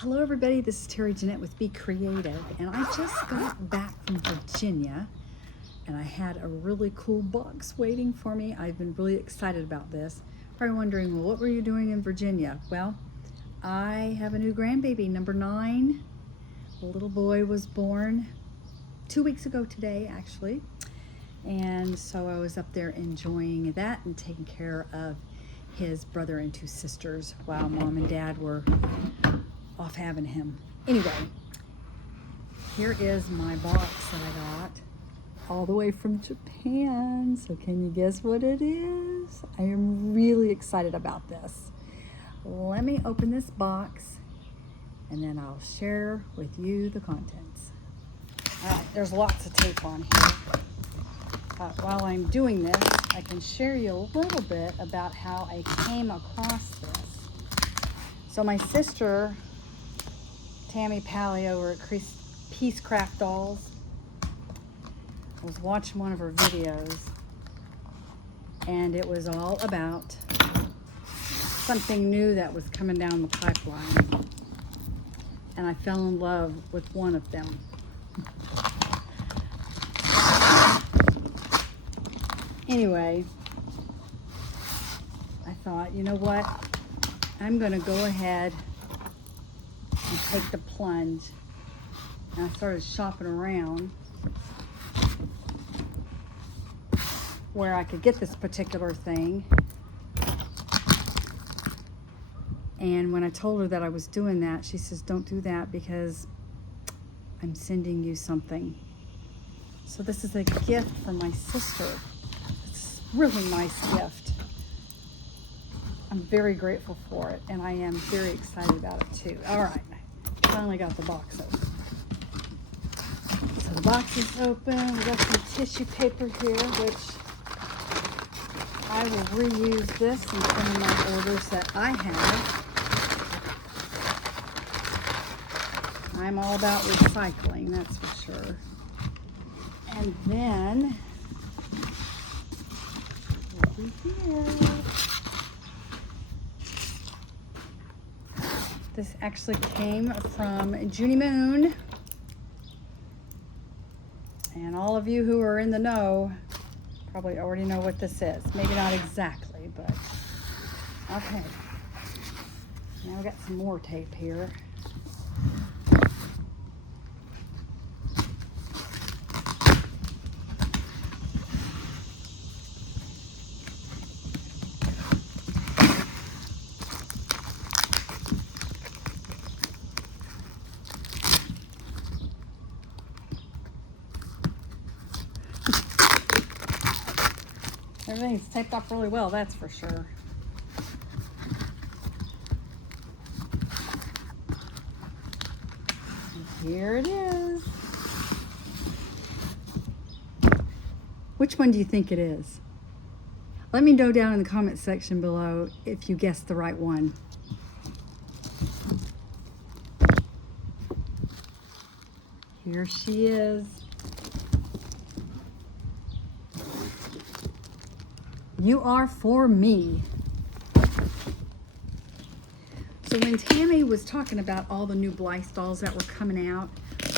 Hello everybody, this is Terry Jeanette with Be Creative, and I just got back from Virginia and I had a really cool box waiting for me. I've been really excited about this. Probably wondering, well, what were you doing in Virginia? Well, I have a new grandbaby, number 9. A little boy was born 2 weeks ago today, actually. And so I was up there enjoying that and taking care of his brother and 2 sisters while Mom and Dad were off having him. Anyway, here is my box that I got all the way from Japan. So can you guess what it is? I am really excited about this. Let me open this box and then I'll share with you the contents. All right, there's lots of tape on here. While I'm doing this, I can share you a little bit about how I came across this. So my sister, Tammy Pally over at Peace Craft Dolls, was watching one of her videos, and it was all about something new that was coming down the pipeline, and I fell in love with one of them. Anyway, I thought, you know what, I'm gonna go ahead and take the plunge. And I started shopping around where I could get this particular thing. And when I told her that I was doing that, she says, don't do that because I'm sending you something. So this is a gift from my sister. It's a really nice gift. I'm very grateful for it, and I am very excited about it too. All right, finally got the box open. So the box is open. We got some tissue paper here, which I will reuse this in some of my orders that I have. I'm all about recycling, that's for sure. And then, over here, this actually came from Junie Moon. And all of you who are in the know probably already know what this is. Maybe not exactly, but okay. Now we got some more tape here. Everything's taped up really well, that's for sure. And here it is. Which one do you think it is? Let me know down in the comment section below if you guessed the right one. Here she is. You Are For Me. So when Tammy was talking about all the new Blythe dolls that were coming out,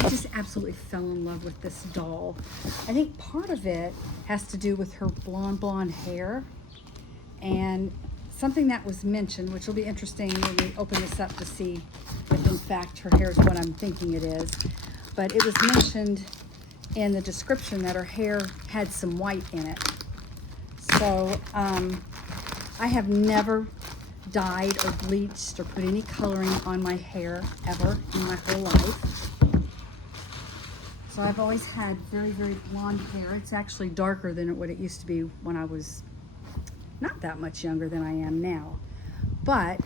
I just absolutely fell in love with this doll. I think part of it has to do with her blonde hair, and something that was mentioned, which will be interesting when we open this up to see if in fact her hair is what I'm thinking it is. But it was mentioned in the description that her hair had some white in it. So I have never dyed or bleached or put any coloring on my hair ever in my whole life. So I've always had very, very blonde hair. It's actually darker than what it used to be when I was not that much younger than I am now. But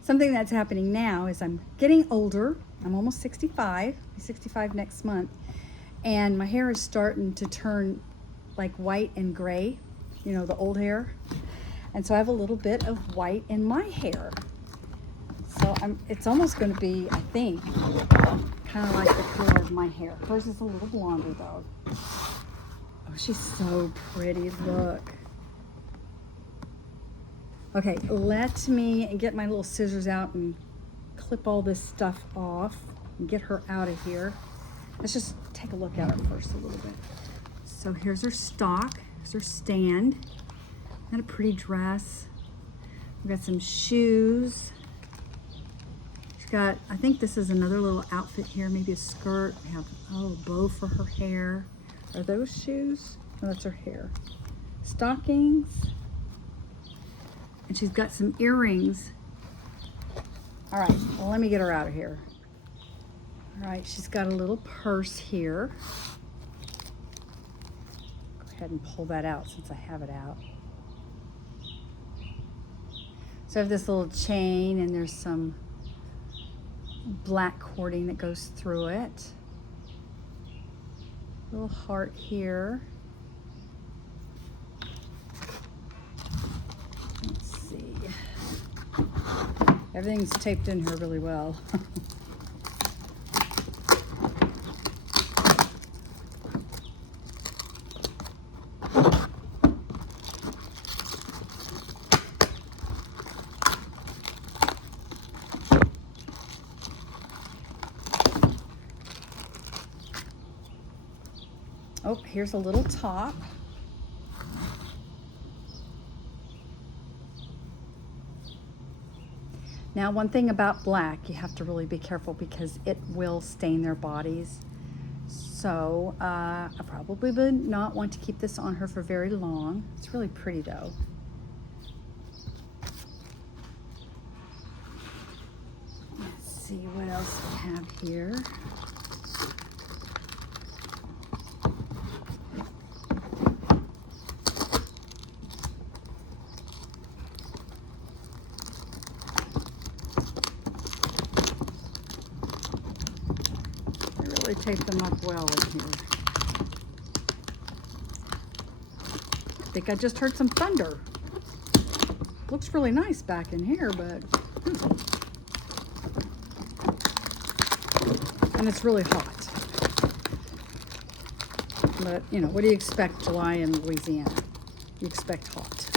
something that's happening now is I'm getting older. I'm almost 65. I'll be 65 next month. And my hair is starting to turn like white and gray. You know, the old hair. And so I have a little bit of white in my hair. So it's almost going to be, I think, kind of like the color of my hair. Hers is a little blonder though. Oh, she's so pretty, look. Okay, let me get my little scissors out and clip all this stuff off and get her out of here. Let's just take a look at her first a little bit. So here's her stock, here's her stand. Got a pretty dress. We've got some shoes. She's got, I think this is another little outfit here, maybe a skirt. We have, oh, a bow for her hair. Are those shoes? No, that's her hair. Stockings. And she's got some earrings. All right, well, let me get her out of here. All right, she's got a little purse here. Go ahead and pull that out since I have it out. So I have this little chain and there's some black cording that goes through it. Little heart here. Let's see. Everything's taped in here really well. Oh, here's a little top. Now, one thing about black, you have to really be careful because it will stain their bodies. So I probably would not want to keep this on her for very long. It's really pretty though. Let's see what else we have here. They tape them up well in here. I think I just heard some thunder. Looks really nice back in here, but and it's really hot. But you know, what do you expect July in Louisiana? You expect hot.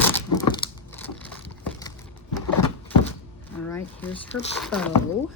All right, here's her bow.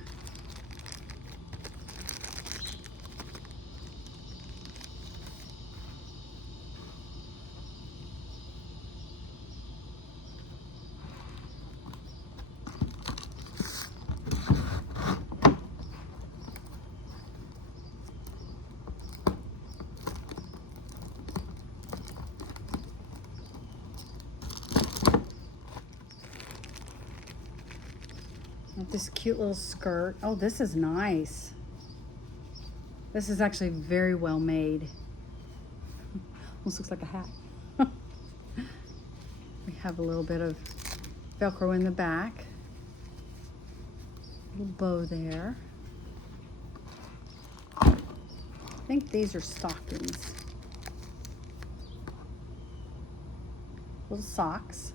This cute little skirt. Oh, this is nice. This is actually very well made. Almost looks like a hat. We have a little bit of Velcro in the back. Little bow there. I think these are stockings. Little socks.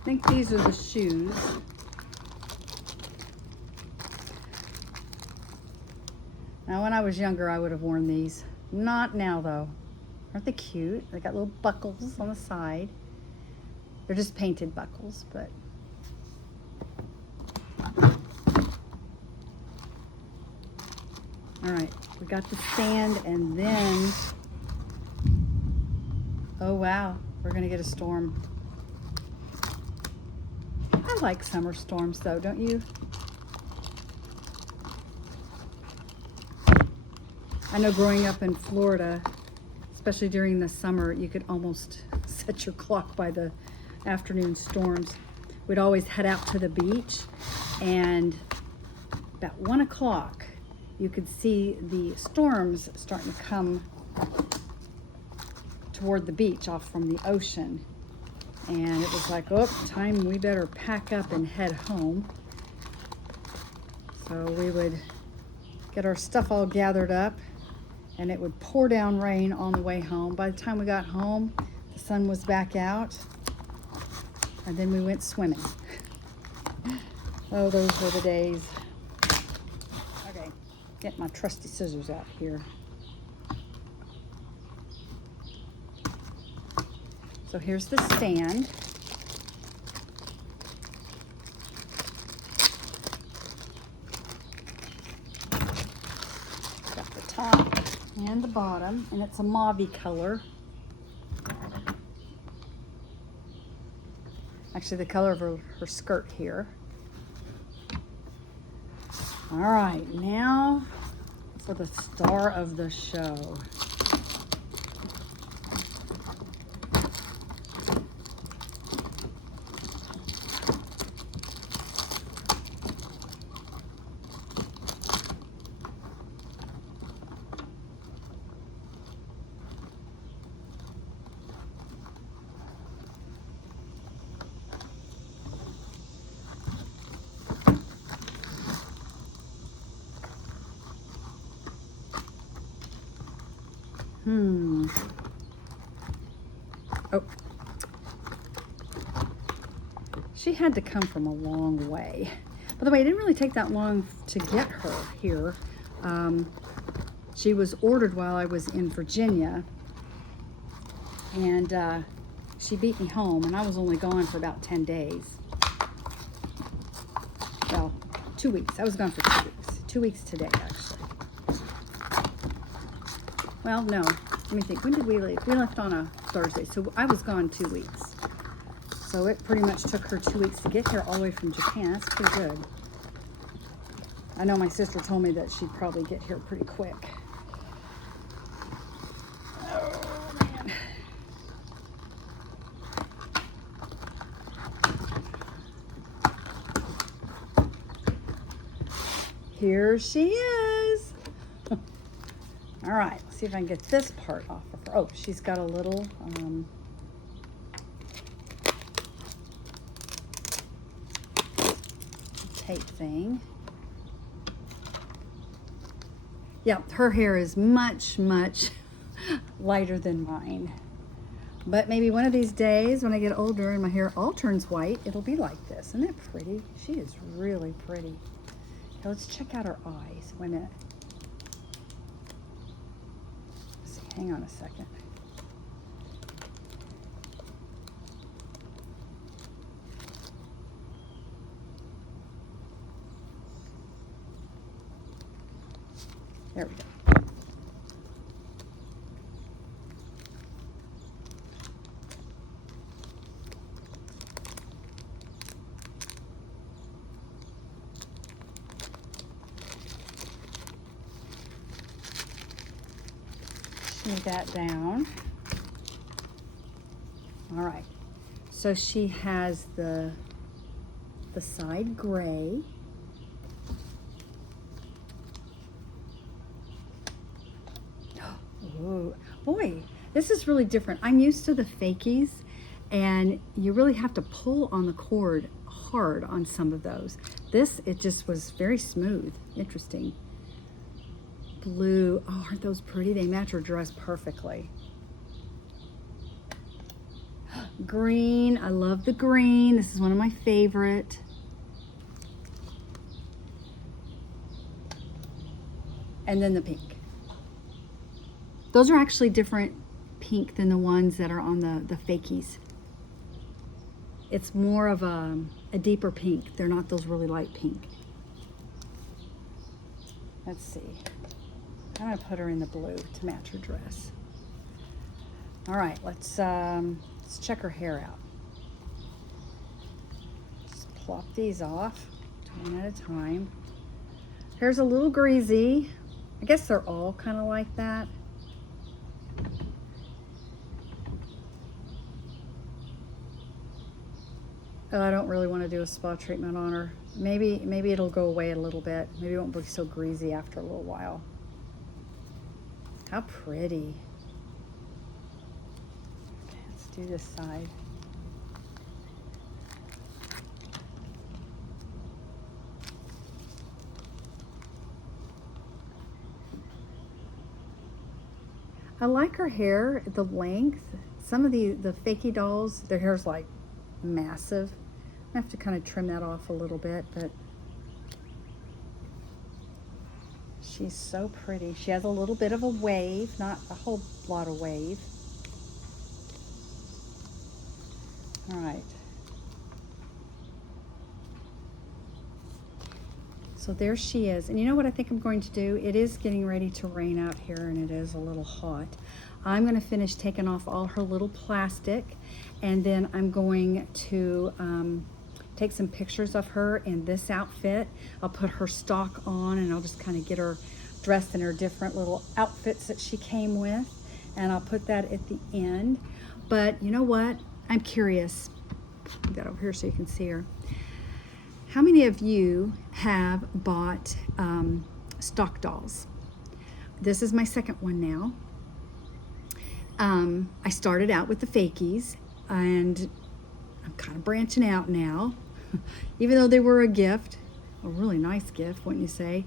I think these are the shoes. Now, when I was younger, I would have worn these. Not now, though. Aren't they cute? They got little buckles on the side. They're just painted buckles, but... All right, we got the stand, and then... Oh, wow. We're going to get a storm. I like summer storms though, don't you? I know growing up in Florida, especially during the summer, you could almost set your clock by the afternoon storms. We'd always head out to the beach, and about 1 o'clock, you could see the storms starting to come toward the beach off from the ocean. And it was like, oh, time we better pack up and head home. So we would get our stuff all gathered up, and it would pour down rain on the way home. By the time we got home, the sun was back out, and then we went swimming. Oh, those were the days. Okay, get my trusty scissors out here. So here's the stand. Got the top and the bottom, and it's a mauve color. Actually, the color of her skirt here. All right, now for the star of the show. Oh. She had to come from a long way. By the way, it didn't really take that long to get her here. She was ordered while I was in Virginia, and she beat me home, and I was only gone for about 10 days. Well, 2 weeks. I was gone for 2 weeks. 2 weeks today, actually. Well, no. Let me think. When did we leave? We left on a Thursday, so I was gone 2 weeks. So it pretty much took her 2 weeks to get here all the way from Japan. That's pretty good. I know my sister told me that she'd probably get here pretty quick. Oh, man. Here she is. All right, let's see if I can get this part off of her. Oh, she's got a little tape thing. Yeah, her hair is much, much lighter than mine. But maybe one of these days when I get older and my hair all turns white, it'll be like this. Isn't that pretty? She is really pretty. Okay, let's check out her eyes. Wait a minute. Let's see, hang on a second. There we go. Smooth that down. All right. So she has the side gray. Oh, boy, this is really different. I'm used to the fakies, and you really have to pull on the cord hard on some of those. This, it just was very smooth. Interesting. Blue. Oh, aren't those pretty? They match her dress perfectly. Green. I love the green. This is one of my favorite. And then the pink. Those are actually different pink than the ones that are on the fakies. It's more of a deeper pink. They're not those really light pink. Let's see. I'm gonna put her in the blue to match her dress. All right, let's check her hair out. Just plop these off, one at a time. Hair's a little greasy. I guess they're all kind of like that. Oh, I don't really want to do a spa treatment on her. Maybe it'll go away a little bit. Maybe it won't be so greasy after a little while. How pretty. Okay, let's do this side. I like her hair, the length. Some of the fakey dolls, their hair's like massive. I have to kind of trim that off a little bit, but she's so pretty. She has a little bit of a wave, not a whole lot of wave. All right. So there she is. And you know what I think I'm going to do? It is getting ready to rain out here and it is a little hot. I'm going to finish taking off all her little plastic, and then I'm going to take some pictures of her in this outfit. I'll put her stock on and I'll just kind of get her dressed in her different little outfits that she came with, and I'll put that at the end. But you know what? I'm curious. Put that over here so you can see her. How many of you have bought stock dolls? This is my second one now. I started out with the fakies, and I'm kind of branching out now, even though they were a gift, a really nice gift, wouldn't you say?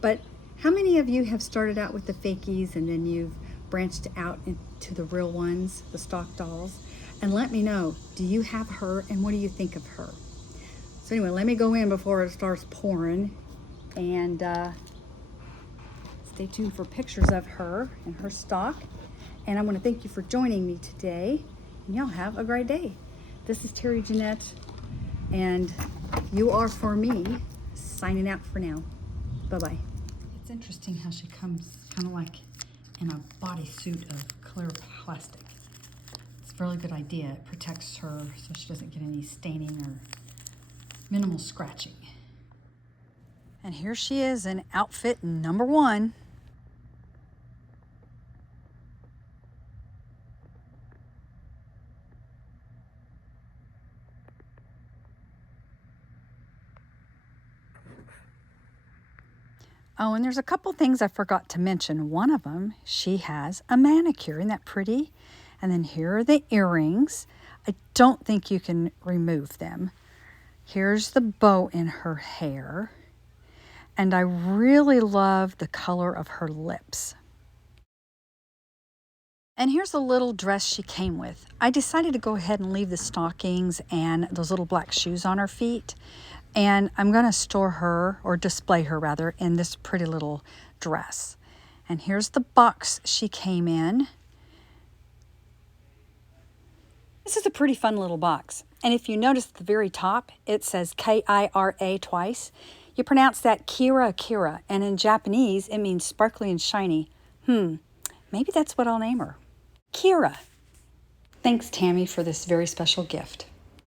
But how many of you have started out with the fakies and then you've branched out into the real ones, the stock dolls? And let me know, do you have her and what do you think of her? So anyway, let me go in before it starts pouring, and stay tuned for pictures of her and her stock. And I want to thank you for joining me today, and y'all have a great day. This is Terry Jeanette, and you are for me, signing out for now. Bye-bye. It's interesting how she comes kind of like in a bodysuit of clear plastic. It's a really good idea. It protects her so she doesn't get any staining or minimal scratching. And here she is in outfit number 1. Oh, and there's a couple things I forgot to mention. One of them, she has a manicure. Isn't that pretty? And then here are the earrings. I don't think you can remove them. Here's the bow in her hair. And I really love the color of her lips. And here's a little dress she came with. I decided to go ahead and leave the stockings and those little black shoes on her feet. And I'm going to store her, or display her rather, in this pretty little dress. And here's the box she came in. This is a pretty fun little box. And if you notice at the very top, it says K-I-R-A twice. You pronounce that Kira Kira, and in Japanese, it means sparkly and shiny. Maybe that's what I'll name her. Kira. Thanks, Tammy, for this very special gift.